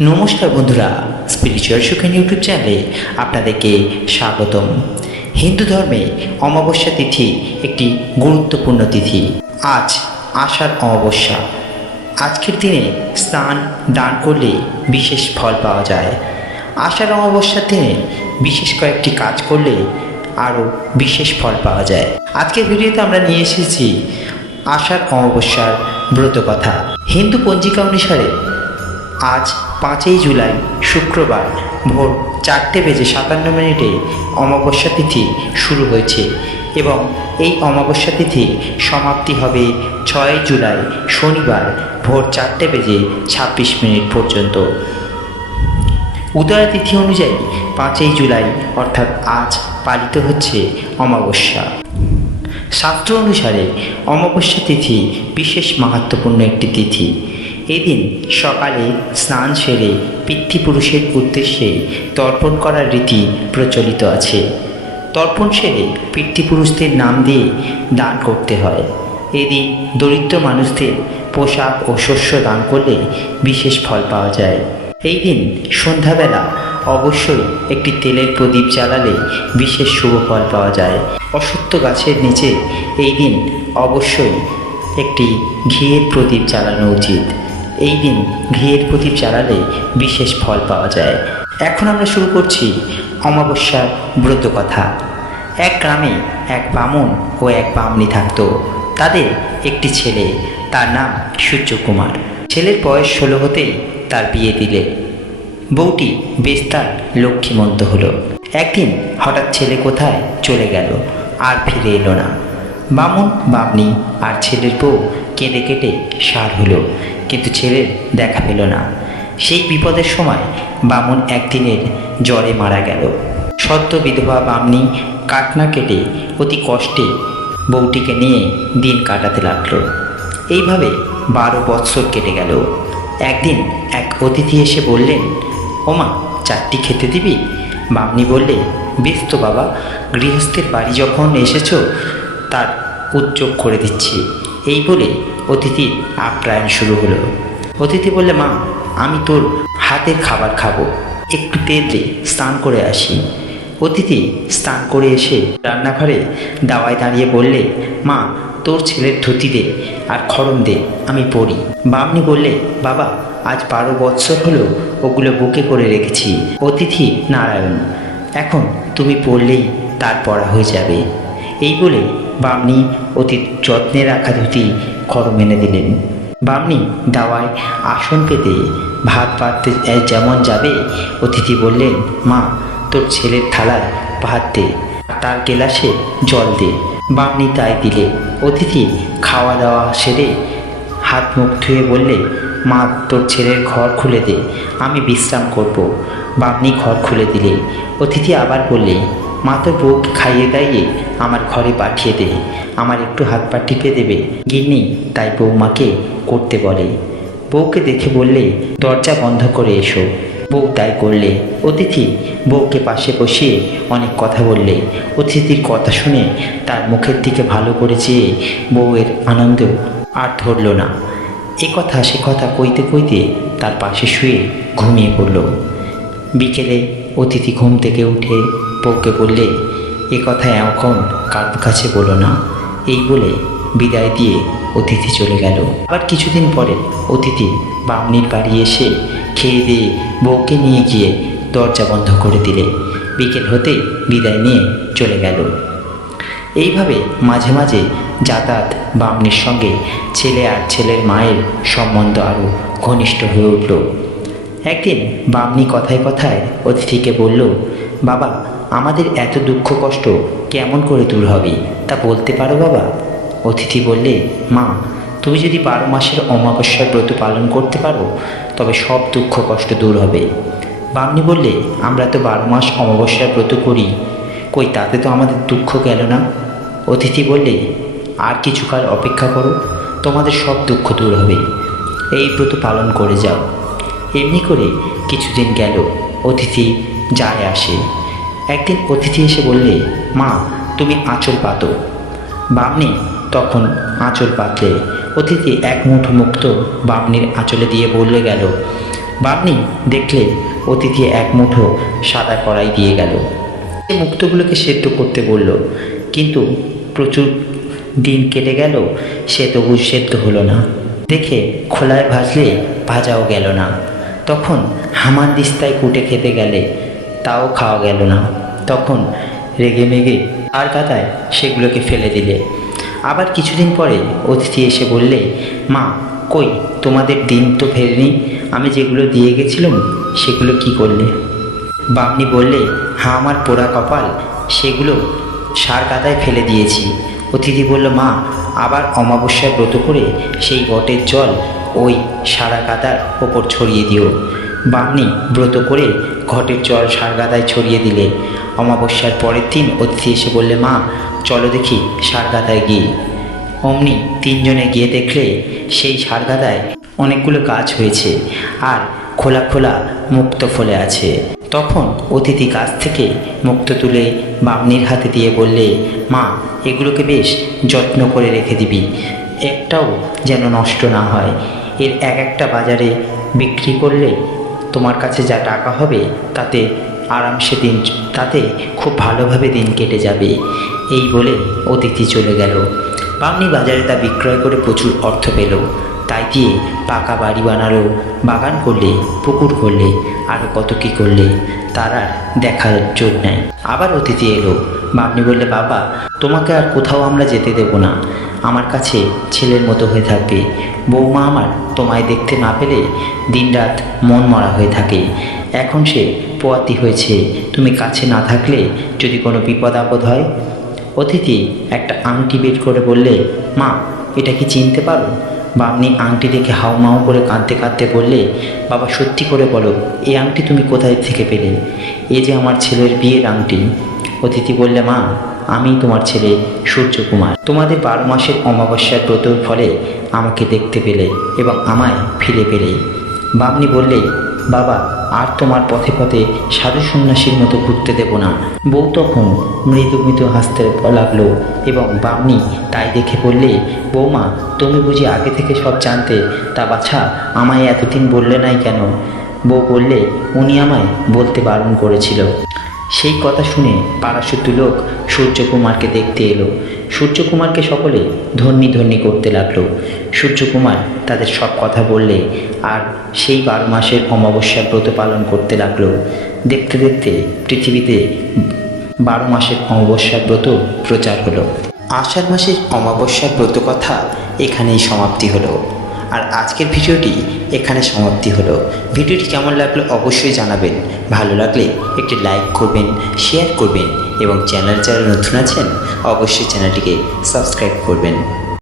নমস্কার বন্ধুরা, spiritual Sukhen YouTube চ্যানেলে আপনাদেরকে স্বাগতম। হিন্দু ধর্মে অমাবস্যা তিথি একটি গুরুত্বপূর্ণ তিথি। আজ আষাঢ় অমাবস্যা। আজকের দিনে স্নান দান করলে বিশেষ ফল পাওয়া যায়। আষাঢ় অমাবস্যার দিনে বিশেষ কয়েকটি কাজ করলে আরও বিশেষ ফল পাওয়া যায়। আজকের ভিডিওতে আমরা নিয়ে এসেছি আষাঢ় অমাবস্যার ব্রতকথা। হিন্দু পঞ্জিকা অনুসারে আজ 5ই জুলাই শুক্রবার ভোর 4:57 অমাবস্যা তিথি শুরু হয়েছে এবং এই অমাবস্যা তিথি সমাপ্তি হবে 6 জুলাই শনিবার ভোর 4:26 পর্যন্ত। উদয়া তিথি অনুযায়ী 5ই জুলাই অর্থাৎ আজ পালিত হচ্ছে অমাবস্যা। শাস্ত্র অনুসারে অমাবস্যা তিথি বিশেষ মাহাত্ম্যপূর্ণ একটি তিথি। এদিন সকালে স্নান সেরে পিতৃপুরুষের উদ্দেশ্যে তর্পণ করার রীতি প্রচলিত আছে। তর্পণ সেরে পিতৃপুরুষদের নাম দিয়ে দান করতে হয়। এদিন দরিদ্র মানুষদের পোশাক ও শস্য দান করলে বিশেষ ফল পাওয়া যায়। এই দিন সন্ধ্যাবেলা অবশ্যই একটি তেলের প্রদীপ জ্বালালে বিশেষ শুভ ফল পাওয়া যায়। অশ্বত্থ গাছের নিচে এই দিন অবশ্যই একটি ঘিয়ের প্রদীপ জ্বালানো উচিত। এই দিন ঘিয়ের প্রদীপ জ্বালালে বিশেষ ফল পাওয়া যায়। এখন আমরা শুরু করছি অমাবস্যার ব্রতকথা। এক গ্রামে এক বামুন ও এক বামনী থাকত। তাদের একটি ছেলে, তার নাম সূর্যকুমার। ছেলের বয়স 16 হতেই তার বিয়ে দিলে। বউটি বেশ তার লক্ষ্মীমন্ত হলো। একদিন হঠাৎ ছেলে কোথায় চলে গেল, আর ফিরে এলো না। বামুন বামনী আর ছেলের বউ কেঁদে কেটে সার হলো, কিন্তু ছেলের দেখা পেল না। সেই বিপদের সময় বামুন একদিনের জ্বরে মারা গেল। সদ্য বিধবা বামনী কাটনা কেটে অতি কষ্টে বউটিকে নিয়ে দিন কাটাতে লাগলো। এইভাবে 12 বৎসর কেটে গেল। একদিন এক অতিথি এসে বললেন, ওমা, চারটি খেতে দিবি? বামনী বললে, বেশ তো বাবা, গৃহস্থের বাড়ি যখন এসেছো তার উদ্যোগ করে দিচ্ছি। এই বলে অতিথির আপ্যায়ন শুরু হলো। অতিথি বললে, মা, আমি তোর হাতের খাবার খাবো, একটু তেল দে, স্নান করে আসি। অতিথি স্নান করে এসে রান্নাঘরে দাওয়ায় দাঁড়িয়ে বললে, মা, তোর ছেলের ধুতি দে আর খড়ম দে, আমি পড়ি। বামনী বললে, বাবা, আজ 12 বৎসর হলো ওগুলো বুকে করে রেখেছি। অতিথি নারায়ণ, এখন তুমি পড়লেই তার পড়া হয়ে যাবে। এই বলে বামনী অতি যত্নে রাখা ধুতি খড়ম এনে দিলেন। বামনী দাওয়ায় আসন পেতে ভাত বাড়তে যেমন যাবে, অতিথি বললেন, মা, তোর ছেলের থালায় ভাত দে, তার গেলাসে জল দে। বামনী তাই দিলে। অতিথি খাওয়া দাওয়া সেরে হাত মুখ ধুয়ে বললে, মা, তোর ছেলের ঘর খুলে দে, আমি বিশ্রাম করব। বামনী ঘর খুলে দিলে। অতিথি আবার বললে, মা, তোর বউকে খাইয়ে দাইয়ে আমার ঘরে পাঠিয়ে দে, আমার একটু হাত পা টিপে দেবে। গিন্নি তাই বৌমাকে করতে বলে। বউকে দেখে বললে, দরজা বন্ধ করে এসো। বউ তাই করলে। অতিথি বউকে পাশে বসিয়ে অনেক কথা বললে। অতিথির কথা শুনে তার মুখের দিকে ভালো করে চেয়ে বউয়ের আনন্দ আর ধরল না। এ কথা সে কথা কইতে কইতে তার পাশে শুয়ে ঘুমিয়ে পড়ল। বিকেলে অতিথি ঘুম থেকে উঠে বউকে বললে, এ কথা এখন কারোর কাছে বলো না। এই বলে বিদায় দিয়ে অতিথি চলে গেল। আবার কিছুদিন পরে অতিথি বামনীর বাড়ি এসে খেয়ে দিয়ে বউকে নিয়ে গিয়ে দরজা বন্ধ করে দিলে। বিকেল হতেই বিদায় নিয়ে চলে গেল। এইভাবে মাঝে মাঝে যাতায়াত বামনীর সঙ্গে ছেলে আর ছেলের মায়ের সম্বন্ধ আরও ঘনিষ্ঠ হয়ে উঠল। একদিন বামনী কথায় কথায় অতিথিকে বলল, বাবা, আমাদের এত দুঃখ কষ্ট কেমন করে দূর হবে তা বলতে পারো বাবা? অতিথি বললে, মা, তুমি যদি 12 মাসের অমাবস্যার ব্রত পালন করতে পারো তবে সব দুঃখ কষ্ট দূর হবে। বামনী বললে, আমরা তো 12 মাস অমাবস্যার ব্রত করি, কই তাতে তো আমাদের দুঃখ গেল না। অতিথি বললে, আর কিছুকাল অপেক্ষা করো, তোমাদের সব দুঃখ দূর হবে, এই ব্রত পালন করে যাও। এমনি করে কিছুদিন গেল। অতিথি যায় আসে। একদিন অতিথি এসে বললে, মা, তুমি আঁচল পাতো। বামনী তখন আঁচল পাতলে। অতিথি এক মুঠো মুক্ত বামনীর আঁচলে দিয়ে বললে গেল, বামনি দেখলে অতিথি এক মুঠো সাদা কড়াই দিয়ে গেল। মুক্তগুলোকে সেদ্ধ করতে বলল, কিন্তু প্রচুর দিন কেটে গেল, সে তবু সেদ্ধ হলো না। দেখে খোলায় ভাজলে ভাজাও গেল না। তখন হামার দিস্তায় কুটে খেতে গেলে তাও খাওয়া গেল না। তখন রেগে মেগে আর কাদায় সেগুলোকে ফেলে দিলে। আবার কিছুদিন পরে অতিথি এসে বললে, মা কই তোমাদের দিন তো ফেরেনি, আমি যেগুলো দিয়ে গেছিলাম সেগুলো কি করলে? বামনি বললে, হ্যাঁ আমার পোড়া কপাল, সেগুলো সার কাদায় ফেলে দিয়েছি। অতিথি বলল, মা আবার অমাবস্যার ব্রত করে সেই বটের জল ওই সারা কাদার ওপর ছড়িয়ে দিও। বামনি ব্রত করে ঘটের জল সার কাদায় ছড়িয়ে দিলে। অমাবস্যার পরের দিন অতিথি এসে বললে, মা চলো দেখি সার কাদায় গিয়ে। অমনি তিনজনে গিয়ে দেখলে সেই সার কাদায় অনেকগুলো গাছ হয়েছে আর খোলা খোলা মুক্ত ফলে আছে। তখন অতিথি গাছ থেকে মুক্ত তুলে বামনির হাতে দিয়ে বললে, মা এগুলোকে বেশ যত্ন করে রেখে দিবি, একটাও যেন নষ্ট না হয়। এর এক একটা বাজারে বিক্রি করলে তোমার কাছে যা টাকা হবে তাতে আরামসে তাতে খুব ভালোভাবে দিন কেটে যাবে। এই বলে অতিথি চলে গেল। বামনি বাজারে তা বিক্রয় করে প্রচুর অর্থ পেল। তাই দিয়ে পাকা বাড়ি বানালো, বাগান করলে, পুকুর করলে, আরও কত কী করলে, তার আর দেখার জোর নেই। আবার অতিথি এলো। বামনি বললে, বাবা তোমাকে আর কোথাও আমরা যেতে দেব না, আমার কাছে ছেলের মতো হয়ে থাকবে। বৌমা আমার তোমায় দেখতে না পেলে দিনরাত মন মরা হয়ে থাকে। এখন সে পোয়াতি হয়েছে, তুমি কাছে না থাকলে যদি কোনো বিপদ আপদ হয়। অতিথি একটা আংটি বের করে বললে, মা এটা কি চিনতে পারো? বামনি আংটি দেখে হাউমাউ করে কাঁদতে কাঁদতে বললে, বাবা সত্যি করে বলো, এই আংটি তুমি কোথায় থেকে পেলে? এ যে আমার ছেলের বিয়ের আংটি। অতিথি বললে, মা আমি তোমার ছেলে সূর্যকুমার, তোমাদের 12 মাসের অমাবস্যার ব্রতর ফলে আমাকে দেখতে পেলে এবং আমায় ফিরে পেলে। বামনি বললে, বাবা আর তোমার পথে পথে সাধু সন্ন্যাসীর মতো ঘুরতে দেব না। বউ তখন মৃদু মৃদু হাসতে লাগলো এবং বামনি তাই দেখে বললে, বৌমা তুমি বুঝি আগে থেকে সব জানতে, তা বাছা আমায় এতদিন বললে নাই কেন? বউ বললে, উনি আমায় বলতে বারণ করেছিল। সেই কথা শুনে পাড়াশুদ্ধ লোক সূর্যকুমারকে দেখতে এলো। সূর্যকুমারকে সকলে ধন্যী ধন্যী করতে লাগলো। সূর্যকুমার তাদের সব কথা বললে আর সেই 12 মাসের অমাবস্যার ব্রত পালন করতে লাগলো। দেখতে দেখতে পৃথিবীতে 12 মাসের অমাবস্যার ব্রত প্রচার হলো। আষাঢ় মাসের অমাবস্যার ব্রত কথা এখানেই সমাপ্তি হলো। আর আজকের ভিডিওটি এখানে সমাপ্তি হলো। ভিডিওটি কেমন লাগলো অবশ্যই জানাবেন। ভালো লাগলে একটি লাইক করবেন, শেয়ার করবেন এবং চ্যানেল যারা নতুন আছেন অবশ্যই চ্যানেলটিকে সাবস্ক্রাইব করবেন।